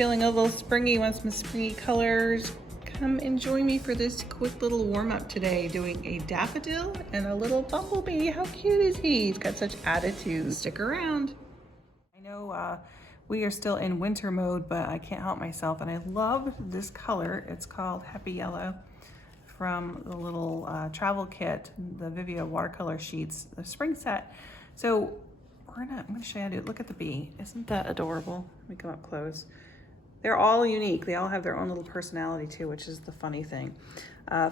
feeling a little springy, want some springy colors, come and join me for this quick little warm-up today, doing a daffodil and a little bumblebee. How cute is he? He's got such attitude. Stick around. I know we are still in winter mode, but I can't help myself, and I love this color. It's called Happy Yellow from the little travel kit, the Viviva Watercolor sheets, the spring set. So I'm gonna show you how to do it. Look at the bee. Isn't that adorable? Let me come up close. They're all unique. They all have their own little personality too, which is the funny thing.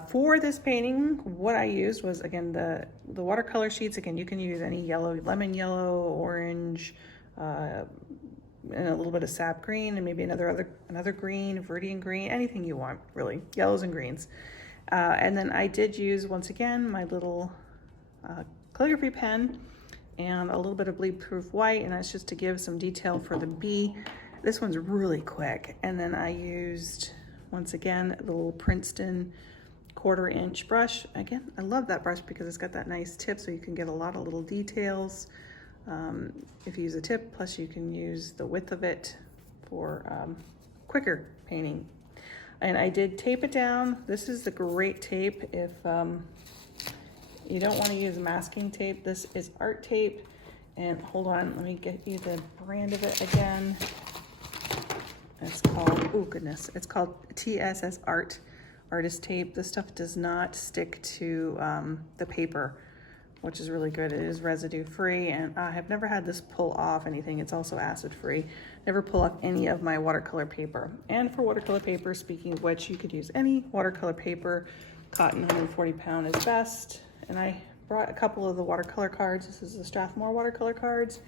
For this painting, what I used was, again, the watercolor sheets. Again, you can use any yellow, lemon yellow, orange, and a little bit of sap green, and maybe another green, Viridian green, anything you want, really, yellows and greens. And then I did use, once again, my little calligraphy pen and a little bit of bleed-proof white, and that's just to give some detail for the bee. This one's really quick. And then I used, once again, the little Princeton 1/4 inch brush. Again, I love that brush because it's got that nice tip, so you can get a lot of little details. If you use a tip, plus you can use the width of it for quicker painting. And I did tape it down. This is the great tape if you don't want to use masking tape. This is art tape. And hold on, let me get you the brand of it again. It's called, oh goodness, it's called TSS Artist Tape. This stuff does not stick to the paper, which is really good. It is residue free, and I have never had this pull off anything. It's also acid free. Never pull off any of my watercolor paper. And for watercolor paper, speaking of which, you could use any watercolor paper. Cotton 140 pound is best. And I brought a couple of the watercolor cards. This is the Strathmore watercolor cards.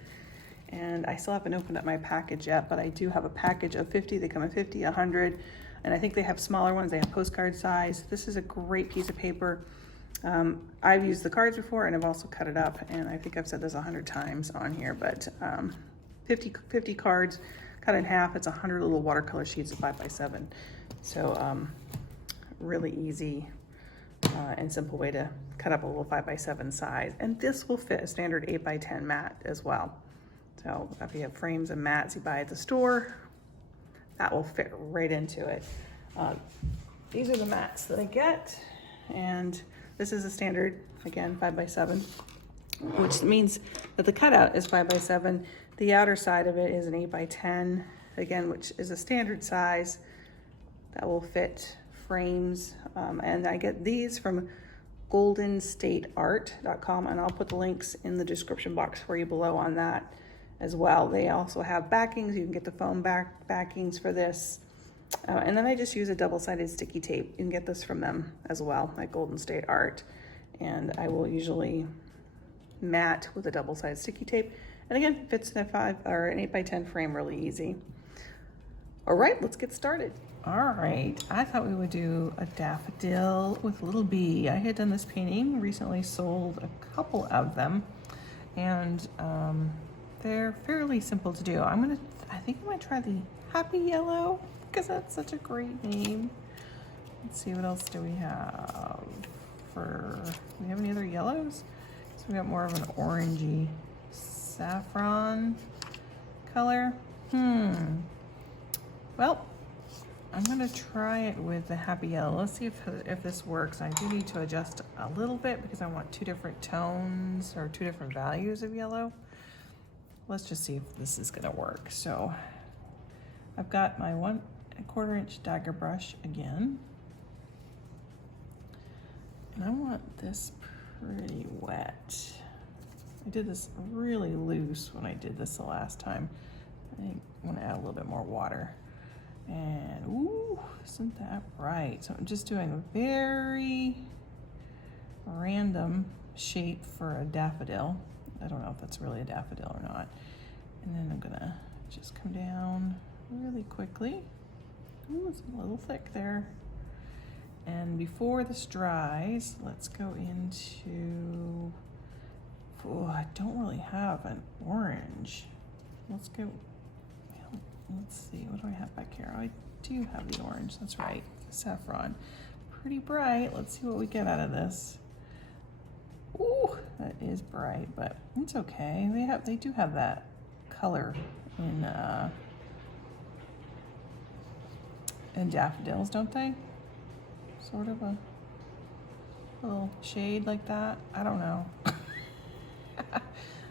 And I still haven't opened up my package yet, but I do have a package of 50. They come in 50, 100, and I think they have smaller ones. They have postcard size. This is a great piece of paper. I've used the cards before, and I've also cut it up, and I think I've said this 100 times on here, but 50 cards cut in half. It's 100 little watercolor sheets of 5x7. So really easy and simple way to cut up a little 5x7 size. And this will fit a standard 8x10 mat as well. So if you have frames and mats you buy at the store, that will fit right into it. These are the mats that I get, and this is a standard, again, 5x7, which means that the cutout is 5x7. The outer side of it is an 8x10, again, which is a standard size that will fit frames. And I get these from goldenstateart.com, and I'll put the links in the description box for you below on that as well. They also have backings. You can get the foam backings for this. And then I just use a double-sided sticky tape. You can get this from them as well, at Golden State Art. And I will usually mat with a double-sided sticky tape. And again, fits in an 8x10 frame really easy. All right, let's get started. All right, I thought we would do a daffodil with a little bee. I had done this painting, recently sold a couple of them, and they're fairly simple to do. I think I'm gonna try the Happy Yellow because that's such a great name. Let's see, what else do we have? Do we have any other yellows? So we got more of an orangey saffron color. Well, I'm gonna try it with the Happy Yellow. Let's see if this works. I do need to adjust a little bit because I want 2 different tones or 2 different values of yellow. Let's just see if this is gonna work. So I've got my 1/4 inch dagger brush again. And I want this pretty wet. I did this really loose when I did this the last time. I think I'm gonna add a little bit more water. And ooh, isn't that bright? So I'm just doing a very random shape for a daffodil. I don't know if that's really a daffodil or not. And then I'm gonna just come down really quickly. Ooh, it's a little thick there. And before this dries, let's go into, oh, I don't really have an orange. Let's see, what do I have back here? I do have the orange, that's right, saffron. Pretty bright. Let's see what we get out of this. Ooh, that is bright, but it's okay. They do have that color in and daffodils, don't they? Sort of a little shade like that. I don't know.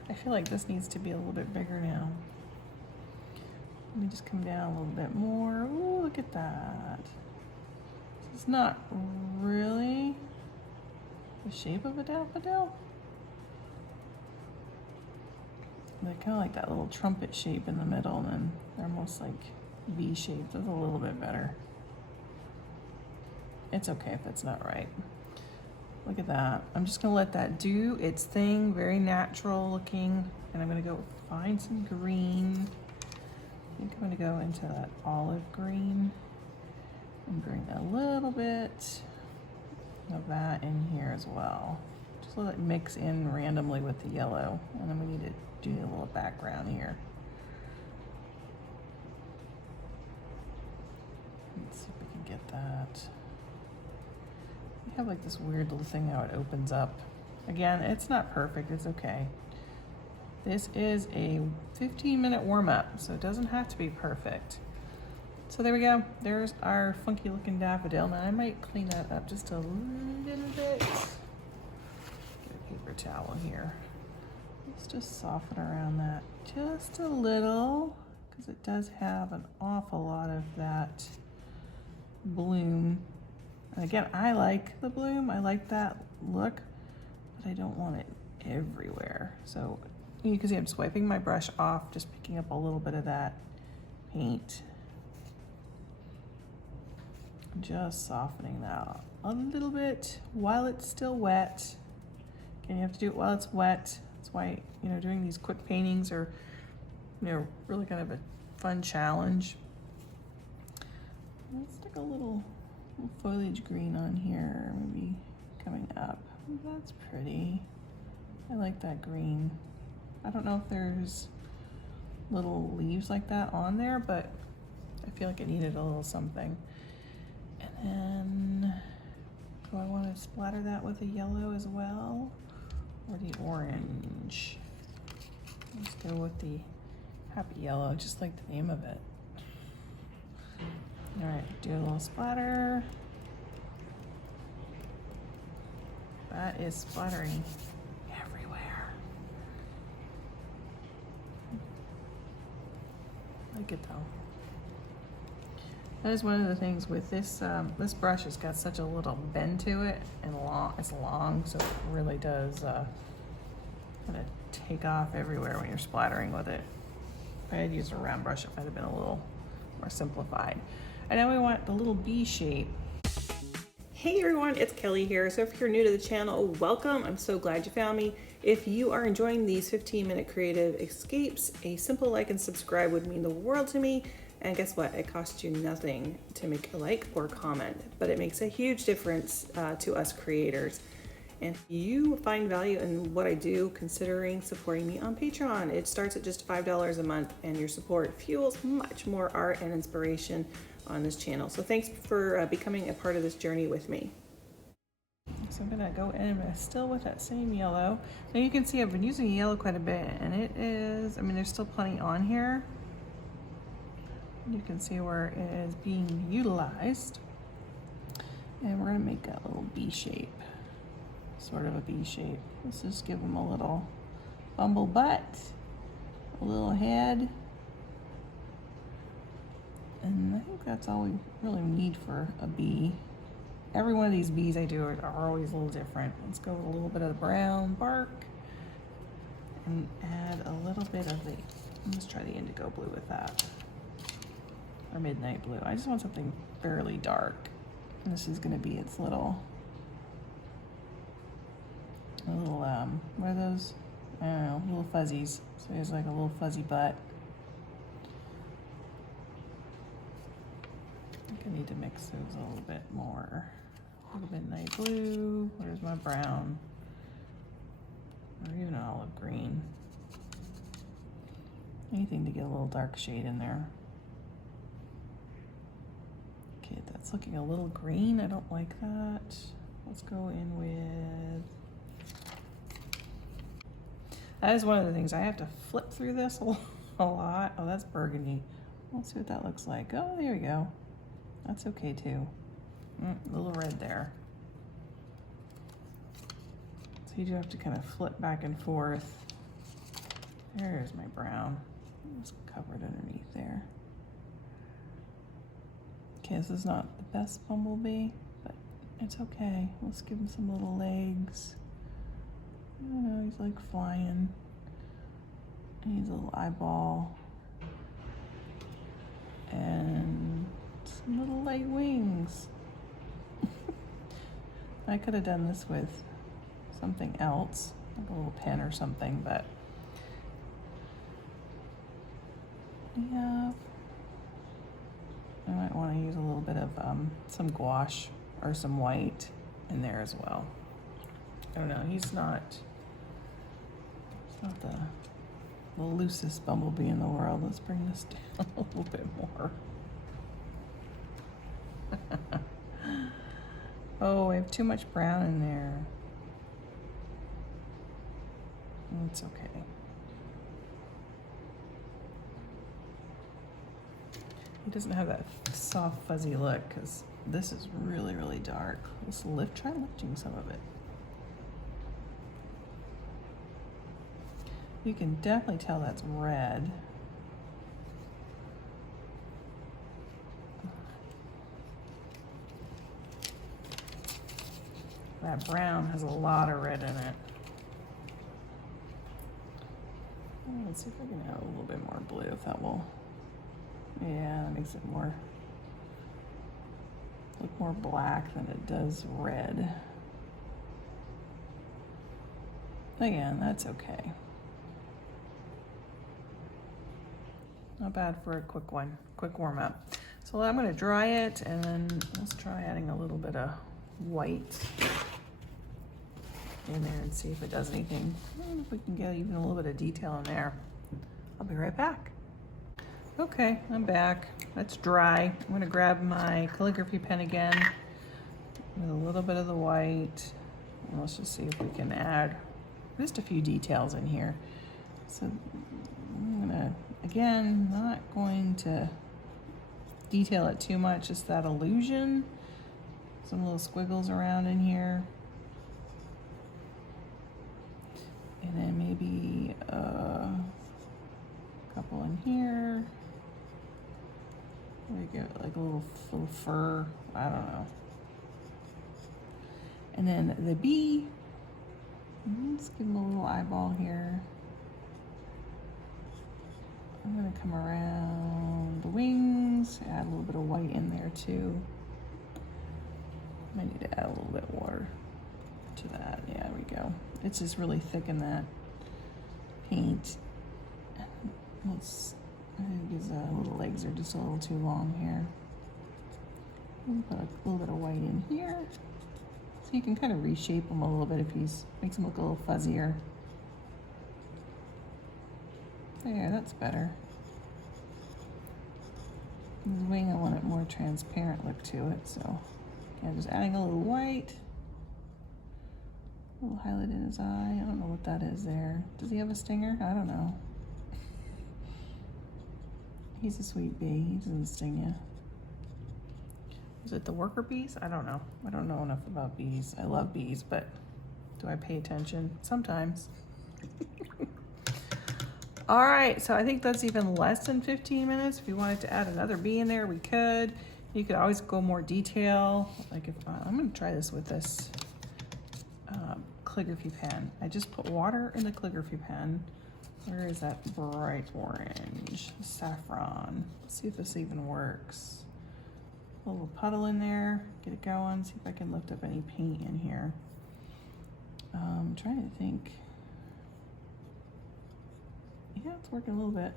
I feel like this needs to be a little bit bigger now. Let me just come down a little bit more. Ooh, look at that. It's not really the shape of a daffodil. They're kind of like that little trumpet shape in the middle, and then they're almost like V-shaped. That's a little bit better. It's okay if it's not right. Look at that. I'm just gonna let that do its thing, very natural looking. And I'm gonna go find some green. I think I'm gonna go into that olive green and bring a little bit of that in here as well. Just let it mix in randomly with the yellow. And then we need to do a little background here. Let's see if we can get that. We have like this weird little thing how it opens up. Again, it's not perfect, it's okay. This is a 15-minute warm-up, so it doesn't have to be perfect. So there we go. There's our funky looking daffodil. Now I might clean that up just a little bit. Get a paper towel here. Let's just soften around that just a little, because it does have an awful lot of that bloom. And again, I like the bloom, I like that look, but I don't want it everywhere. So you can see I'm swiping my brush off, just picking up a little bit of that paint. Just softening that out a little bit while it's still wet. Again, you have to do it while it's wet. That's why, doing these quick paintings are, really kind of a fun challenge. Let's stick a little foliage green on here, maybe coming up. That's pretty. I like that green. I don't know if there's little leaves like that on there, but I feel like it needed a little something. And then, do I want to splatter that with a yellow as well, or the orange? Let's go with the happy yellow, just like the name of it. All right, do a little splatter. That is splattering everywhere. I like it though. That is one of the things with this, this brush has got such a little bend to it, and it's long, so it really does kind of take off everywhere when you're splattering with it. If I had used a round brush, it might have been a little more simplified. And now we want the little B shape. Hey everyone, it's Kelly here. So if you're new to the channel, welcome. I'm so glad you found me. If you are enjoying these 15-minute creative escapes, a simple like and subscribe would mean the world to me. And guess what? It costs you nothing to make a like or comment, but it makes a huge difference to us creators. And if you find value in what I do, considering supporting me on Patreon. It starts at just $5 a month, and your support fuels much more art and inspiration on this channel. So thanks for becoming a part of this journey with me. So I'm gonna go in still with that same yellow. Now you can see I've been using yellow quite a bit, and it is, there's still plenty on here. You can see where it is being utilized. And we're gonna make a little B shape, sort of a B shape. Let's just give them a little bumble butt, a little head. And I think that's all we really need for a bee. Every one of these bees I do are always a little different. Let's go with a little bit of the brown bark and add a little bit of the, let's try the indigo blue with that. Or midnight blue. I just want something fairly dark. And this is gonna be its little, what are those? I don't know, little fuzzies. So there's like a little fuzzy butt. I think I need to mix those a little bit more. A little midnight blue. Where's my brown? Or even an olive green. Anything to get a little dark shade in there. Okay, that's looking a little green. I don't like that. Let's go in with... That is one of the things. I have to flip through this a lot. Oh, that's burgundy. Let's see what that looks like. Oh, there we go. That's okay too. A little red there. So you do have to kind of flip back and forth. There's my brown. Just cover it underneath there. Okay, this is not the best bumblebee, but it's okay. Let's give him some little legs. I don't know, he's like flying. And he's a little eyeball. And some little light wings. I could have done this with something else, like a little pen or something, but yeah, I might want to use a little bit of some gouache or some white in there as well. I don't know, he's not the loosest bumblebee in the world. Let's bring this down a little bit more. Oh, I have too much brown in there. It's okay. He doesn't have that soft, fuzzy look because this is really, really dark. Let's try lifting some of it. You can definitely tell that's red. That brown has a lot of red in it. Let's see if I can add a little bit more blue, if that will, yeah, that makes it look more black than it does red. Again, that's okay. Not bad for a quick warm up. So I'm gonna dry it and then let's try adding a little bit of white in there and see if it does anything. If we can get even a little bit of detail in there. I'll be right back. Okay, I'm back. That's dry. I'm gonna grab my calligraphy pen again with a little bit of the white. And let's just see if we can add just a few details in here. So I'm gonna, again, not going to detail it too much, just that illusion. Some little squiggles around in here. And then maybe a couple in here. Maybe give it like a little fur, I don't know. And then the bee, let's give him a little eyeball here. I'm gonna come around the wings, add a little bit of white in there too. I need to add a little bit of water to that. Yeah, there we go. It's just really thick in that paint. I think his little legs are just a little too long here. We'll put a little bit of white in here. So you can kind of reshape him a little bit if makes him look a little fuzzier. There, that's better. His wing, I want it more transparent look to it, so yeah, just adding a little white. A little highlight in his eye. I don't know what that is there. Does he have a stinger? I don't know. He's a sweet bee. He doesn't sting you. Is it the worker bees? I don't know. I don't know enough about bees. I love bees, but do I pay attention? Sometimes. All right, so I think that's even less than 15 minutes. If you wanted to add another bee in there, we could. You could always go more detail. Like if I'm gonna try this with this calligraphy pen. I just put water in the calligraphy pen. Where is that bright orange? Saffron. Let's see if this even works. A little puddle in there, get it going, see if I can lift up any paint in here. I'm trying to think. Yeah, it's working a little bit.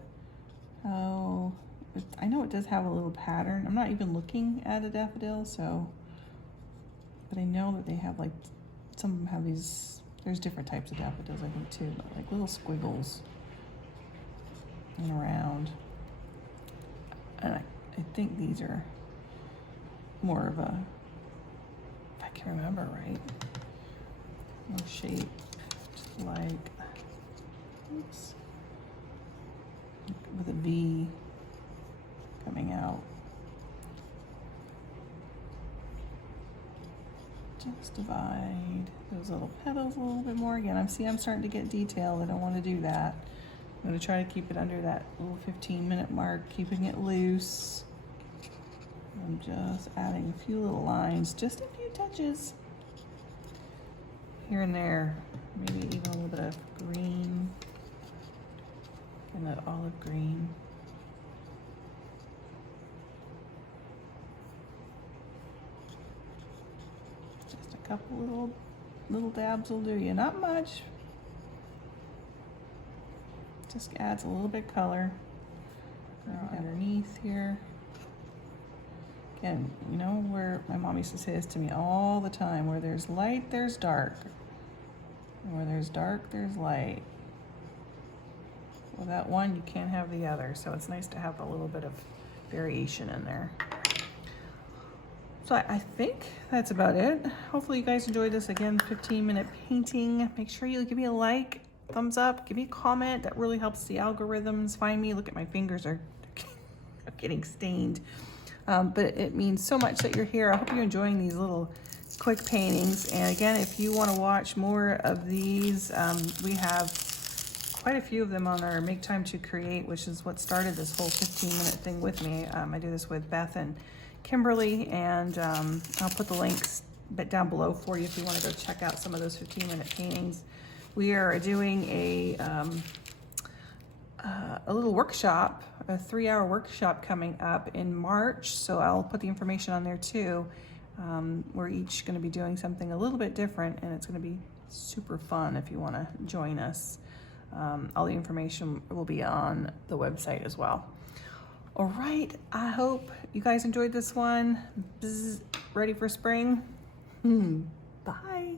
I know it does have a little pattern. I'm not even looking at a daffodil, so, but I know that they have like, some of them have these, there's different types of daffodils I think too, but like little squiggles and around. And I think these are more of a, if I can remember right, more shape, just like, oops, with a V coming out. Just divide those little petals a little bit more. Again, I'm starting to get detailed. I don't want to do that. I'm going to try to keep it under that little 15-minute mark, keeping it loose. I'm just adding a few little lines, just a few touches here and there. Maybe even a little bit of green and that olive green. Just a couple little dabs will do you. Not much. Just adds a little bit of color underneath here. Again, you know where my mom used to say this to me all the time, where there's light, there's dark. And where there's dark, there's light. Without one, you can't have the other. So it's nice to have a little bit of variation in there. So I think that's about it. Hopefully you guys enjoyed this. Again, 15-minute painting. Make sure you give me a like, thumbs up, give me a comment. That really helps the algorithms find me. Look at my fingers are getting stained. But it means so much that you're here. I hope you're enjoying these little quick paintings. And again, if you want to watch more of these, we have quite a few of them on our Make Time to Create, which is what started this whole 15-minute thing with me. I do this with Beth and Kimberly, and I'll put the links down below for you if you want to go check out some of those 15-minute paintings. We are doing a little workshop, a 3-hour workshop coming up in March, so I'll put the information on there too. We're each going to be doing something a little bit different, and it's going to be super fun if you want to join us. All the information will be on the website as well. All right, I hope you guys enjoyed this one. Bzz, ready for spring? Bye.